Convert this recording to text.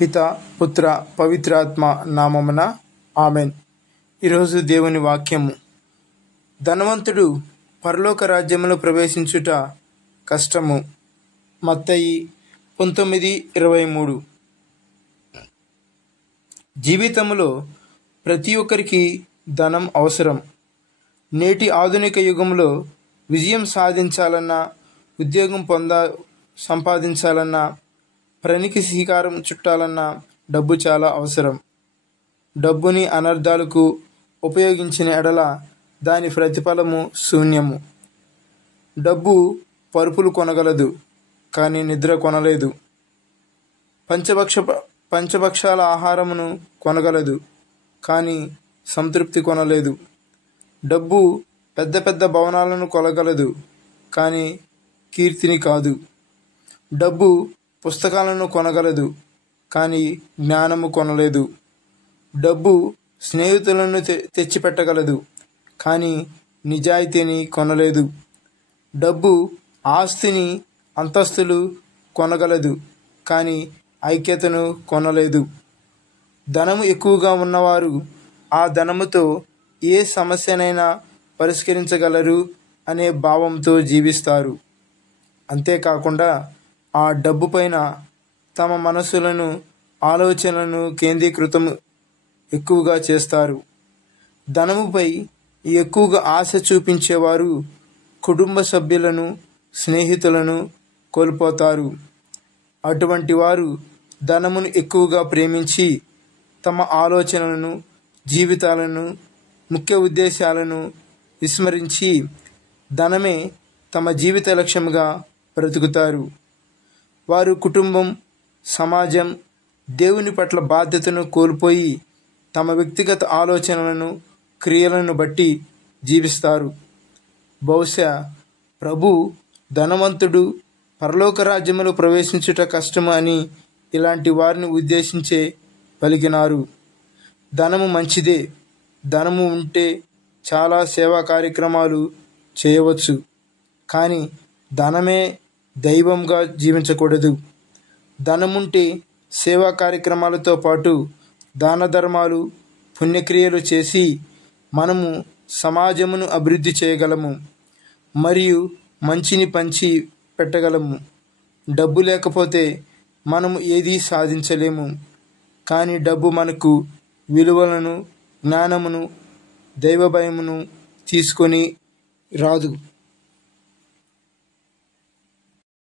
పిత పుత్ర పవిత్రాత్మ నామమున ఆమెన్. ఈరోజు దేవుని వాక్యము. ధనవంతుడు పరలోక రాజ్యములో ప్రవేశించుట కష్టము. మత్తయి 19:23. జీవితంలో ప్రతి ఒక్కరికి ధనం అవసరం. నేటి ఆధునిక యుగంలో విజయం సాధించాలన్నా, ఉద్యోగం సంపాదించాలన్నా, పనికి శ్రీకారం చుట్టాలన్నా డబ్బు చాలా అవసరం. డబ్బుని అనర్థాలకు ఉపయోగించిన ఎడల దాని ప్రతిఫలము శూన్యము. డబ్బు పరుపులు కొనగలదు, కానీ నిద్ర కొనలేదు. పంచభక్షాల ఆహారమును కొనగలదు, కానీ సంతృప్తి కొనలేదు. డబ్బు పెద్ద పెద్ద భవనాలను కొనగలదు, కానీ కీర్తిని కాదు. డబ్బు పుస్తకాలను కొనగలదు, కానీ జ్ఞానము కొనలేదు. డబ్బు స్నేహితులను తెచ్చిపెట్టగలదు, కానీ నిజాయితీని కొనలేదు. డబ్బు ఆస్తిని, అంతస్తులు కొనగలదు, కానీ ఐక్యతను కొనలేదు. ధనము ఎక్కువగా ఉన్నవారు ఆ ధనముతో ఏ సమస్యనైనా పరిష్కరించగలరు అనే భావంతో జీవిస్తారు. అంతేకాకుండా ఆ డబ్బు పైన తమ మనసులను, ఆలోచనలను కేంద్రీకృతం ఎక్కువగా చేస్తారు. ధనముపై ఎక్కువగా ఆశ చూపించేవారు కుటుంబ సభ్యులను, స్నేహితులను కోల్పోతారు. అటువంటి వారు ధనమును ఎక్కువగా ప్రేమించి తమ ఆలోచనలను, జీవితాలను, ముఖ్య ఉద్దేశాలను విస్మరించి ధనమే తమ జీవిత లక్ష్యముగా బ్రతుకుతారు. వారు కుటుంబం, సమాజం, దేవుని పట్ల బాధ్యతను కోల్పోయి తమ వ్యక్తిగత ఆలోచనలను, క్రియలను బట్టి జీవిస్తారు. బహుశా ప్రభు ధనవంతుడు పరలోక రాజ్యములో ప్రవేశించుట కష్టము అని ఇలాంటి వారిని ఉద్దేశించే పలికినారు. ధనము మంచిదే. ధనము ఉంటే చాలా సేవా కార్యక్రమాలు చేయవచ్చు. కానీ ధనమే దైవంగా జీవించకూడదు. ధనముంటే సేవా కార్యక్రమాలతో పాటు దాన ధర్మాలు, పుణ్యక్రియలు చేసి మనము సమాజమును అభివృద్ధి చేయగలము మరియు మంచిని పంచి పెట్టగలము. డబ్బు లేకపోతే మనము ఏదీ సాధించలేము. కానీ డబ్బు మనకు విలువలను, జ్ఞానమును, దైవభయమును తీసుకొని రాదు.